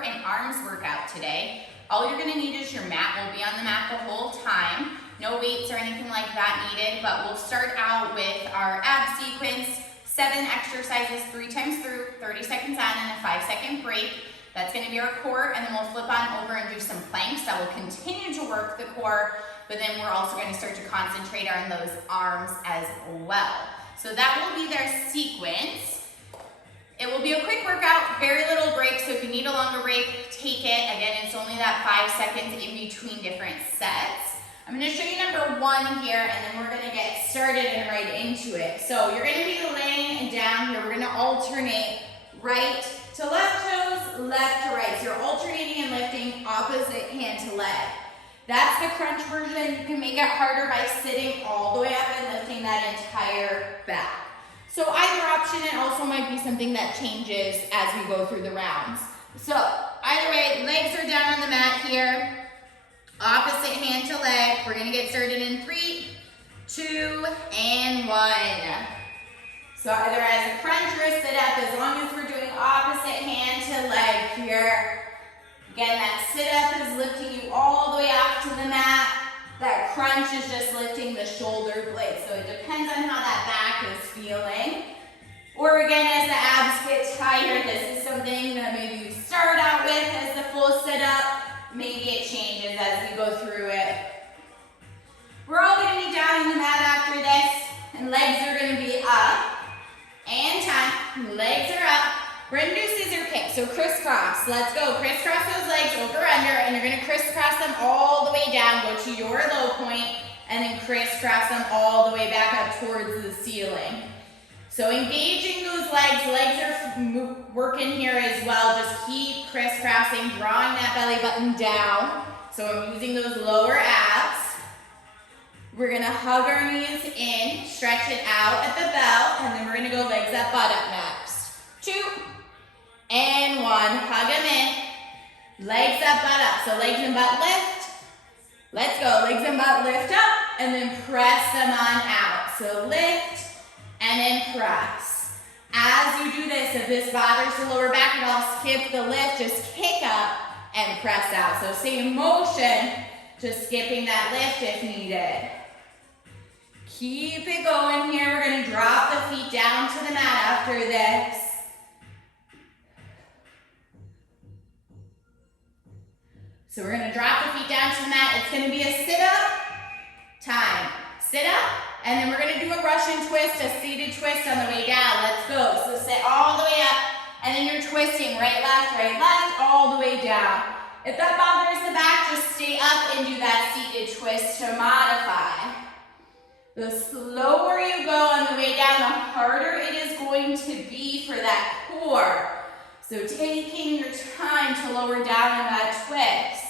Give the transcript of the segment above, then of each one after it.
core and arms workout today. All you're gonna need is your mat. We'll be on the mat the whole time. No weights or anything like that needed, but we'll start out with our ab sequence, 7 exercises 3 times through, 30 seconds on and a 5-second break. That's gonna be our core, and then we'll flip on over and do some planks that will continue to work the core, but then we're also gonna start to concentrate on those arms as well. So that will be their sequence. It will be a quick workout, very little break, so if you need a longer break, take it. Again, it's only that 5 seconds in between different sets. I'm gonna show you number 1 here, and then we're gonna get started and right into it. So you're gonna be laying down here. We're gonna alternate right to left toes, left to right. So you're alternating and lifting opposite hand to leg. That's the crunch version. You can make it harder by sitting all the way up and lifting that entire back. So either option, it also might be something that changes as we go through the rounds. So either way, legs are down on the mat here. Opposite hand to leg. We're gonna get started in 3, 2, and 1. So either as a crunch or a sit up, as long as we're doing opposite hand to leg here. Again, that sit up is lifting you all the way off to the mat. That crunch is just lifting the shoulder blades. So it depends on how that back is feeling. Or again, as the abs get tired, this is something that maybe you start out with as the full sit up. Maybe it changes as we go through it. We're all gonna be down in the mat after this, and legs are gonna be up. And time, legs are up. We're gonna do scissor kick, so crisscross. Let's go, crisscross those legs over under, and you're gonna crisscross them all the way down, go to your low point, and then crisscross them all the way back up towards the ceiling. So engaging those legs are working here as well. Just keep crisscrossing, drawing that belly button down. So I'm using those lower abs. We're gonna hug our knees in, stretch it out at the belt, and then we're gonna go legs up, butt up next. 2, and 1, hug them in. Legs up, butt up. So legs and butt lift. Let's go, legs and butt lift up, and then press them on out. So lift, and then press. As you do this, if this bothers the lower back at all, skip the lift, just kick up and press out. So same motion, just skipping that lift if needed. Keep it going here. We're gonna drop the feet down to the mat after this. So we're gonna drop the feet down to the mat. It's gonna be a sit up, time. Sit up, and then we're gonna do a Russian twist, a seated twist on the way down. Let's go. So sit all the way up, and then you're twisting right, left, all the way down. If that bothers the back, just stay up and do that seated twist to modify. The slower you go on the way down, the harder it is going to be for that core. So taking your time to lower down on that twist.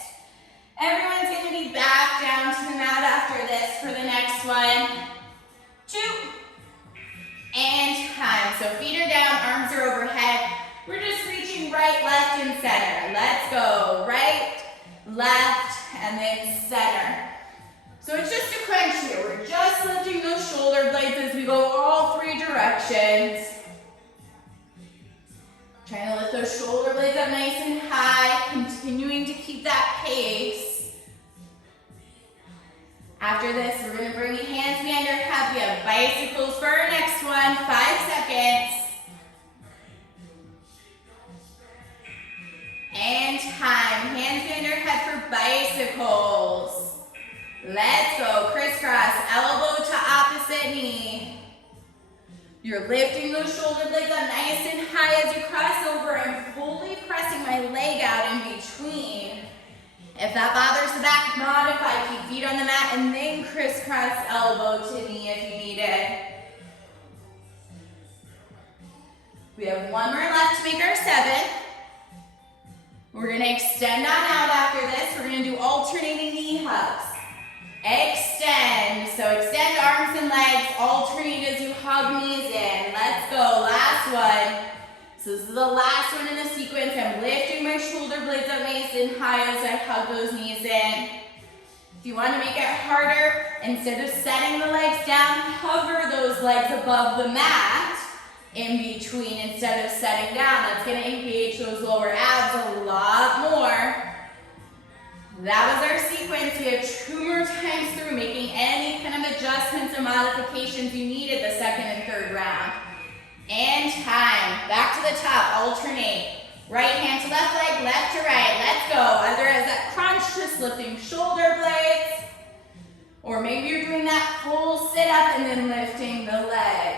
Everyone's gonna be back down to the mat after this for the next one. 2, and time. So feet are down, arms are overhead. We're just reaching right, left, and center. Let's go. Right, left, and then center. So it's just a crunch here. We're just lifting those shoulder blades as we go all 3 directions. Trying to lift those shoulder blades up nice and high, continuing to keep that pace. After this, we're gonna bring your hands behind our head. We have bicycles for our next one, 5 seconds. And time, hands behind our head for bicycles. Let's go, crisscross, elbow to opposite knee. You're lifting those shoulder blades up nice and high as you cross over. I'm fully pressing my leg out in between. If that bothers the back, modify. Keep feet on the mat and then crisscross elbow to knee if you need it. We have 1 more left to make our 7. We're gonna extend on out after this. We're gonna do alternating knee hugs. Extend, so extend arms and legs, alternate as you hug knees in. Let's go, last one. So this is the last one in the sequence. I'm lifting my shoulder blades up nice and high as I hug those knees in. If you want to make it harder, instead of setting the legs down, hover those legs above the mat in between instead of setting down. That's going to engage those lower abs a lot That was our sequence. We have 2 more times through, making any kind of adjustments or modifications you needed the second and third round. And time. Back to the top. Alternate. Right hand to left leg, left to right. Let's go. Either as that crunch, just lifting shoulder blades, or maybe you're doing that full sit up and then lifting the leg.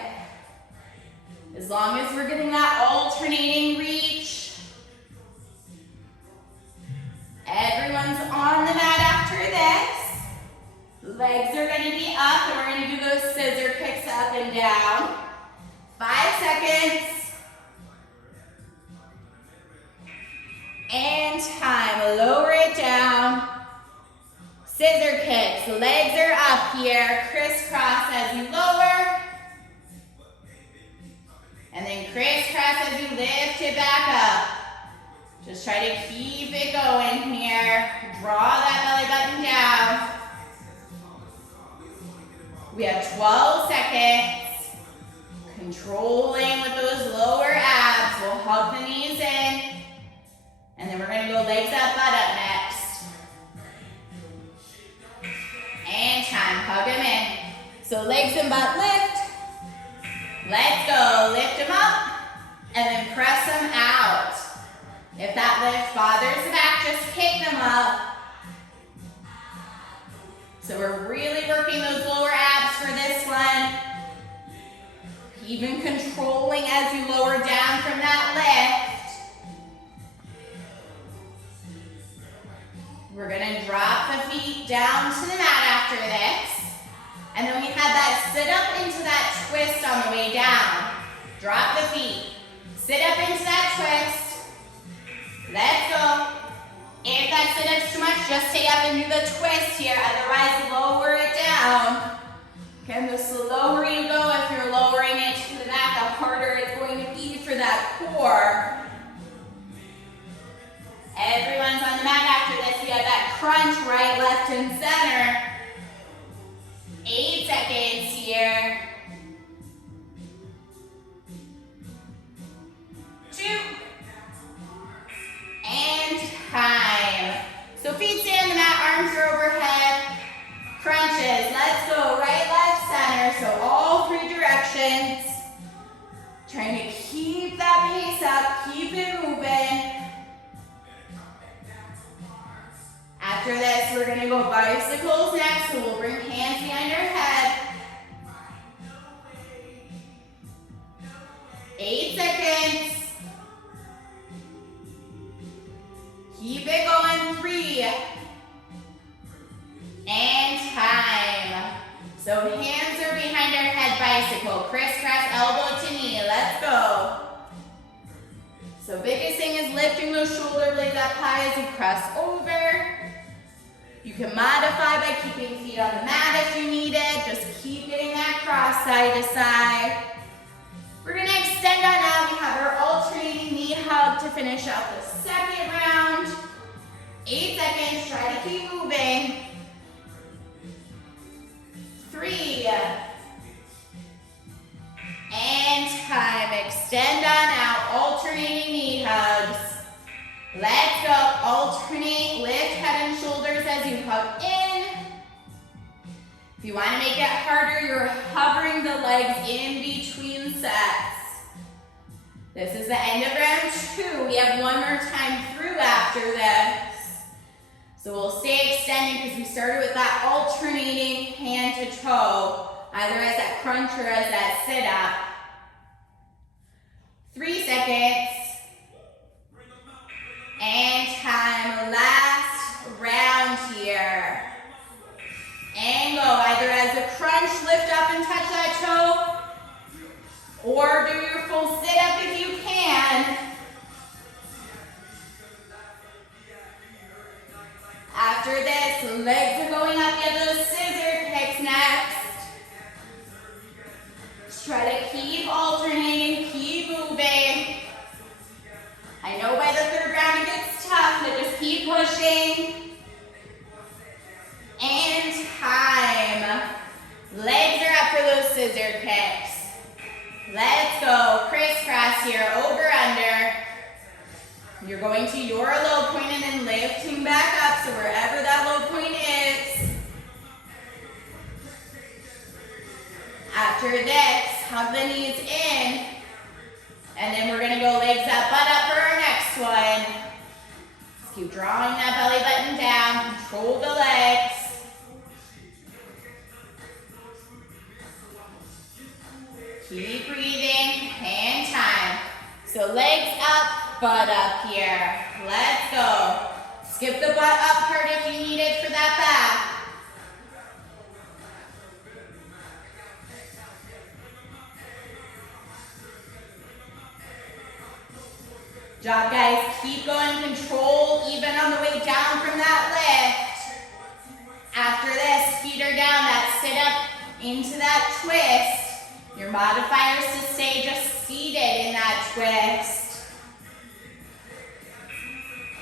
As long as we're getting that alternating reach. Everyone's on the mat after this. Legs are going to be up, and we're going to do those scissor kicks up and down. 5 seconds. And time. Lower it down. Scissor kicks. Legs are up here. Crisscross as you lower. And then crisscross as you lift it back up. Just try to keep it going here. Draw that belly button down. We have 12 seconds. Controlling with those lower abs. We'll hug the knees in. And then we're going to go legs up, butt up next. And time. Hug them in. So legs and butt lift. Let's go. Lift them up. And then press them out. If that lift bothers the back, just kick them up. So we're really working those lower abs for this one. Even controlling as you lower down from that lift. We're going to drop the feet down to the mat after this. And then we have that sit up into that twist on the way down. Drop the feet. Sit up into that twist. Let's go. If that sit up's too much, just stay up and do the twist here. Otherwise, lower it down. Okay, the slower you go, if you're lowering it to the mat, the harder it's going to be for that core. Everyone's on the mat after this. We have that crunch, right, left, and center. 8 seconds here. 2. And time. So feet stay on the mat, arms are overhead. Crunches. Let's go. Right, left, center. So all 3 directions. Trying to keep that pace up. Keep it moving. After this, we're going to go bicycles next. So we'll bring hands behind our head. 8 seconds. Keep it going. 3. And time. So hands are behind our head, bicycle. Crisscross, elbow to knee. Let's go. So biggest thing is lifting those shoulder blades up high as you cross over. You can modify by keeping feet on the mat if you need it. Just keep getting that cross side to side. We're going to extend on out. We have our alternating knee hug to finish out the second round. 8 seconds. Try to keep moving. 3. And time. Extend on out. Alternating knee hugs. Let's go. Alternate. Lift head and shoulders as you hug in. If you want to make it harder, you're hovering the legs in between sets. This is the end of round 2. We have 1 more time through after this. So we'll stay extending because we started with that alternating hand to toe, either as that crunch or as that sit up. 3 seconds. And time. Last round here. And go either as a crunch, lift up and touch that toe, or do your full sit up if you can. After this, legs are going up. You have those scissor kicks next. Just try to keep alternating, keep moving. I know by the 3rd round it gets tough, but just keep pushing. And time. Legs are up for those scissor kicks. Let's go. Crisscross here, over, under. You're going to your low point and then lifting back up, so wherever that low point is. After this, hug the knees in, and then we're gonna go legs up, butt up for our next one. Just keep drawing that belly button down, control the legs. Keep breathing, and time. So legs up, butt up here. Let's go. Skip the butt up part if you need it for that back. Job, guys. Keep going. Control even on the way down from that lift. After this, feet are down. That sit up into that twist. Your modifier is to stay just seated in that twist.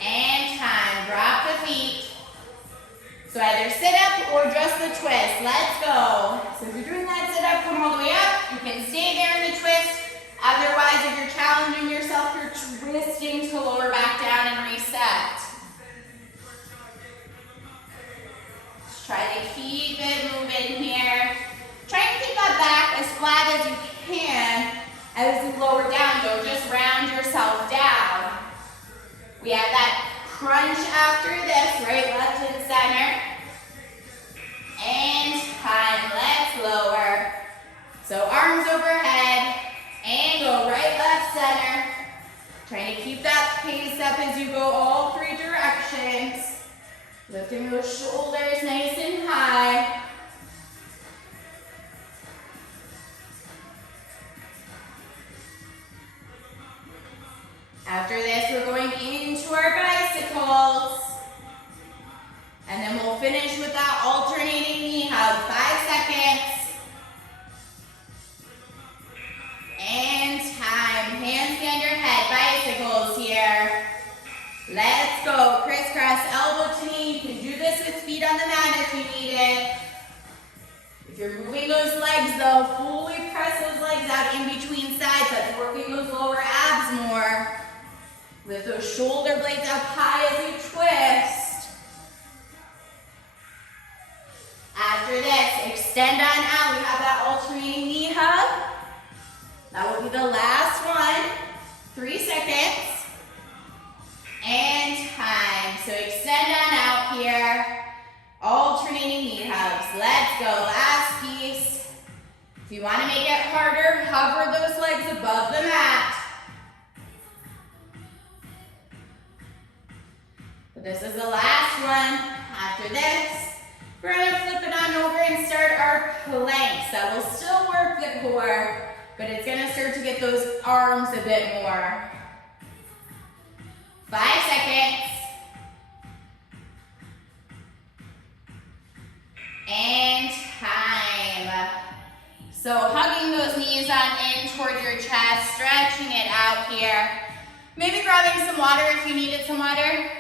And time. Drop the feet. So either sit up or just the twist. Let's go. So if you're doing that sit up, come all the way up. You can stay there in the twist. Otherwise, if you're challenging yourself, you're twisting to lower back down and reset. Just try to keep it moving here. Try to keep that back as flat as you can as you lower down. Don't just round yourself down. We have that crunch after this, right, left, and center. And time, let's lower. So arms overhead, and go right, left, center. Trying to keep that pace up as you go all three directions. Lifting those shoulders nice and high. After this, we're going into our bicycles. And then we'll finish with that alternating knee hug. 5 seconds. And time. Handstand your head. Bicycles here. Let's go. Crisscross, elbow to knee. You can do this with feet on the mat if you need it. If you're moving those legs though, fully press those legs out in between sides. That's working those lower abs more. Lift those shoulder blades up high as you twist. After this, extend on out. We have that alternating knee hug. That will be the last one. 3 seconds. And time. So extend on out here. Alternating knee hugs. Let's go. Last piece. If you want to make it harder, hover those legs above the mat. But this is the last one. After this, we're going to flip it on over and start our planks. That will still work the core, but it's going to start to get those arms a bit more. 5 seconds. And time. So hugging those knees on in toward your chest, stretching it out here. Maybe grabbing some water if you needed some water.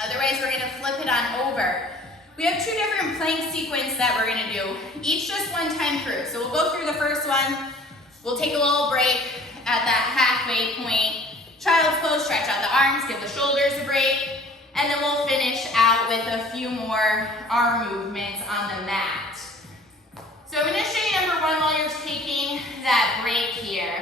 Otherwise, we're going to flip it on over. We have 2 different plank sequences that we're going to do, each just one time through. So we'll go through the first one. We'll take a little break at that halfway point. Child's pose, stretch out the arms, give the shoulders a break, and then we'll finish out with a few more arm movements on the mat. So I'm going to show you number 1 while you're taking that break here.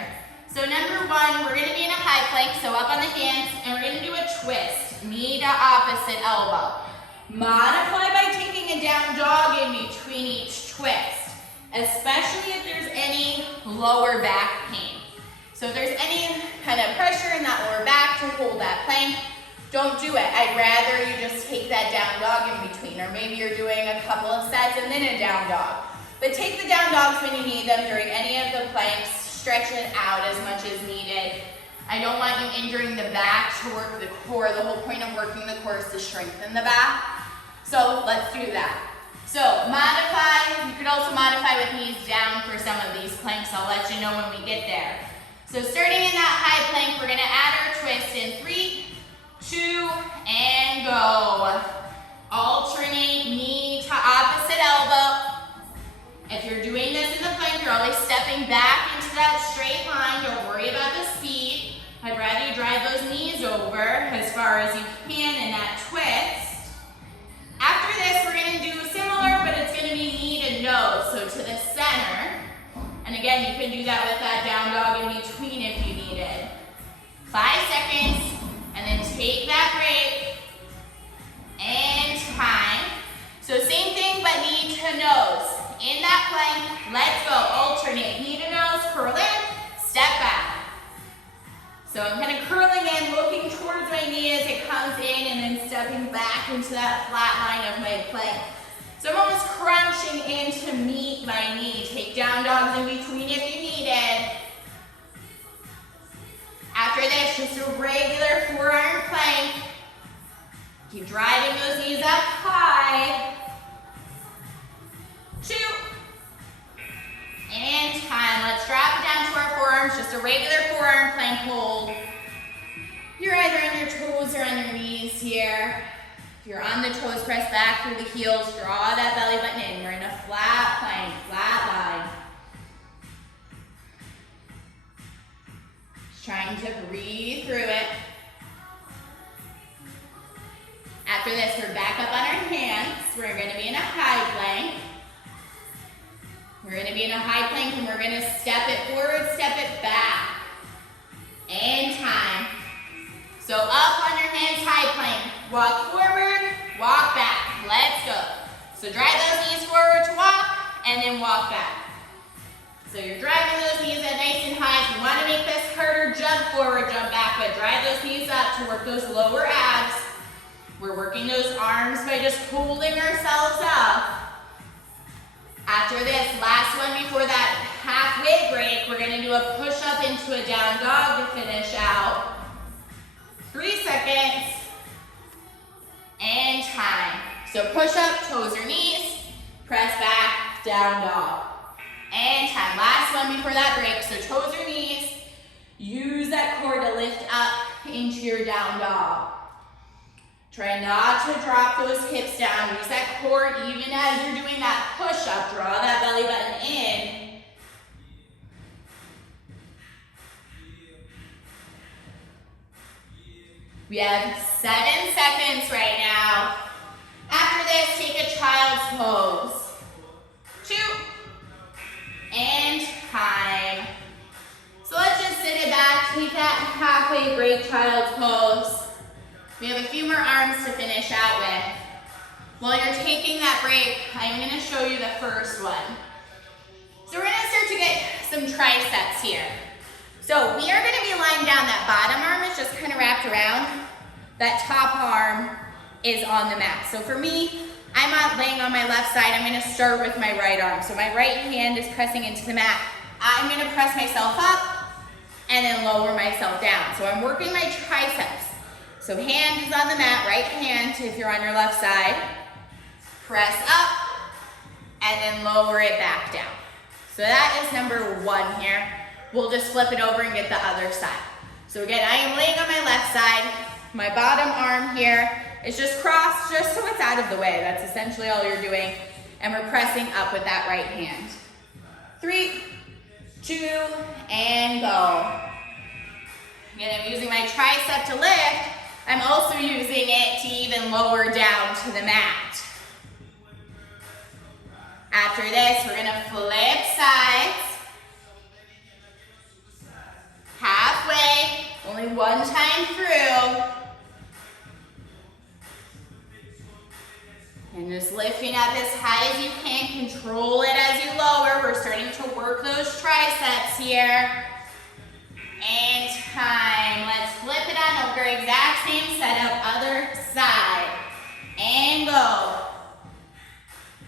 So number 1, we're going to be in a high plank, so up on the hands, and we're going to do a twist, knee to opposite elbow. Modify by taking a down dog in between each twist, especially if there's any lower back pain. So if there's any kind of pressure in that lower back to hold that plank, don't do it. I'd rather you just take that down dog in between, or maybe you're doing a couple of sets and then a down dog. But take the down dogs when you need them during any of the planks. Stretch it out as much as needed. I don't want you injuring the back to work the core. The whole point of working the core is to strengthen the back. So let's do that. So modify. You could also modify with knees down for some of these planks. I'll let you know when we get there. So starting in that high plank, we're going to add our twist in 3, 2, and go. Alternate knee to opposite elbow. If you're doing this in the plank, you're stepping back into that straight line. Don't worry about the speed. I'd rather you drive those knees knees over as far as you can in that twist. After this, we're gonna do similar, but it's gonna be knee to nose, so to the center. And again, you can do that with that down dog in between if you needed. 5 seconds, and then take that break, and time. So same thing, but knee to nose. In that plank, let's go, alternate, knee to nose, curl in, step back. So I'm kind of curling in, looking towards my knee as it comes in, and then stepping back into that flat line of my plank. So I'm almost crunching in to meet my knee. Take down dogs in between if you need it. After this, just a regular forearm plank. Keep driving those knees up high. 2. And time. Let's drop it down to our forearms. Just a regular forearm plank hold. You're either on your toes or on your knees here. If you're on the toes, press back through the heels. Draw that belly button in. We're in a flat plank, flat line. Just trying to breathe through it. After this, we're back up on our hands. We're going to be in a high plank. We're going to be in a high plank, and we're going to step it forward, step it back. And time. So up on your hands, high plank. Walk forward, walk back. Let's go. So drive those knees forward to walk, and then walk back. So you're driving those knees up nice and high. If you want to make this harder, jump forward, jump back, but drive those knees up to work those lower abs. We're working those arms by just holding ourselves up. After this, last one before that halfway break, we're gonna do a push-up into a down dog to finish out. 3 seconds, and time. So push up, toes or knees, press back, down dog. And time, last one before that break. So toes or knees, use that core to lift up into your down dog. Try not to drop those hips down. Use that core even as you're doing that push-up. Draw that belly button in. We have 7 seconds right now. After this, take a child's pose. 2. And time. So let's just sit it back. Take that halfway break, child's pose. We have a few more arms to finish out with. While you're taking that break, I'm going to show you the first one. So we're going to start to get some triceps here. So we are going to be lying down. That bottom arm is just kind of wrapped around. That top arm is on the mat. So for me, I'm laying on my left side. I'm going to start with my right arm. So my right hand is pressing into the mat. I'm going to press myself up and then lower myself down. So I'm working my triceps. So hand is on the mat, right hand if you're on your left side. Press up and then lower it back down. So that is number 1 here. We'll just flip it over and get the other side. So again, I am laying on my left side. My bottom arm here is just crossed just so it's out of the way. That's essentially all you're doing. And we're pressing up with that right hand. 3, 2, and go. Again, I'm using my tricep to lift. I'm also using it to even lower down to the mat. After this, we're gonna flip sides. Halfway, only one time through. And just lifting up as high as you can. Control it as you lower. We're starting to work those triceps here. And time. Let's flip it on over. Exact same setup, other side. And go.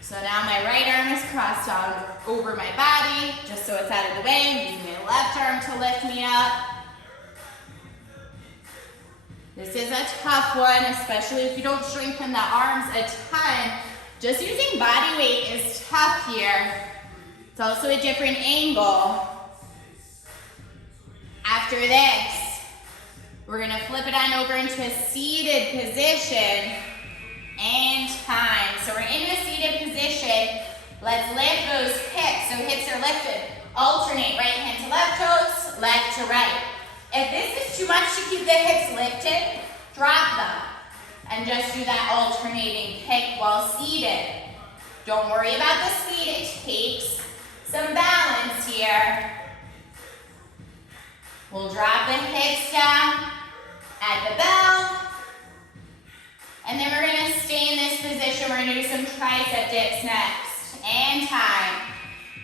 So now my right arm is crossed on over my body, just so it's out of the way. I'm using my left arm to lift me up. This is a tough one, especially if you don't strengthen the arms a ton. Just using body weight is tough here. It's also a different angle. After this, we're gonna flip it on over into a seated position and time. So we're in a seated position. Let's lift those hips. So hips are lifted. Alternate right hand to left toes, left to right. If this is too much to keep the hips then just do that alternating kick while seated. Don't worry about the speed, it takes some balance here. We'll drop the hips down at the bell. And then we're gonna stay in this position. We're gonna do some tricep dips next. And time.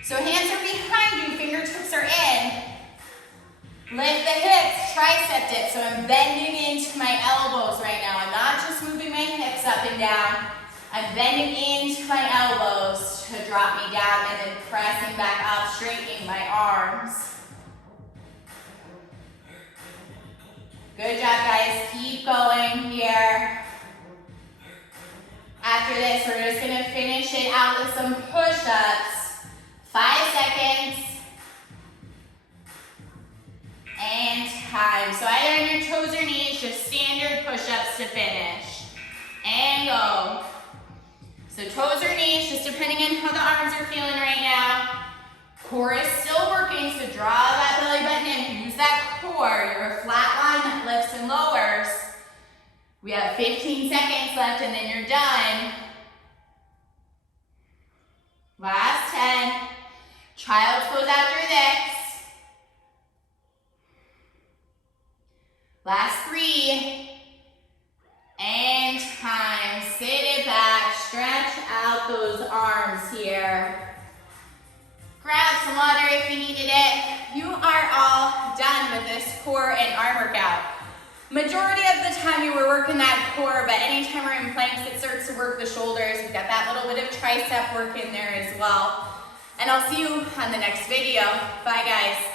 So hands are behind you, fingertips are in. Lift the hips, tricep dip. So I'm bending into my elbows right now. I'm not just moving my hips up and down. I'm bending into my elbows to drop me down and then pressing back up, straightening my arms. Good job, guys. Keep going here. After this, we're just gonna finish it out with some push-ups. 5 seconds. And time. So either on your toes or knees, just standard push-ups to finish. And go. So toes or knees, just depending on how the arms are feeling right now. Core is still working, so draw that belly button in. Use that core. You're a flat line that lifts and lowers. We have 15 seconds left and then you're done. Last 10. Child's pose after this. Last 3. And time. Sit it back. Stretch out those arms here. Grab some water if you needed it. You are all done with this core and arm workout. Majority of the time you were working that core, but anytime we're in planks, it starts to work the shoulders. We've got that little bit of tricep work in there as well. And I'll see you on the next video. Bye, guys.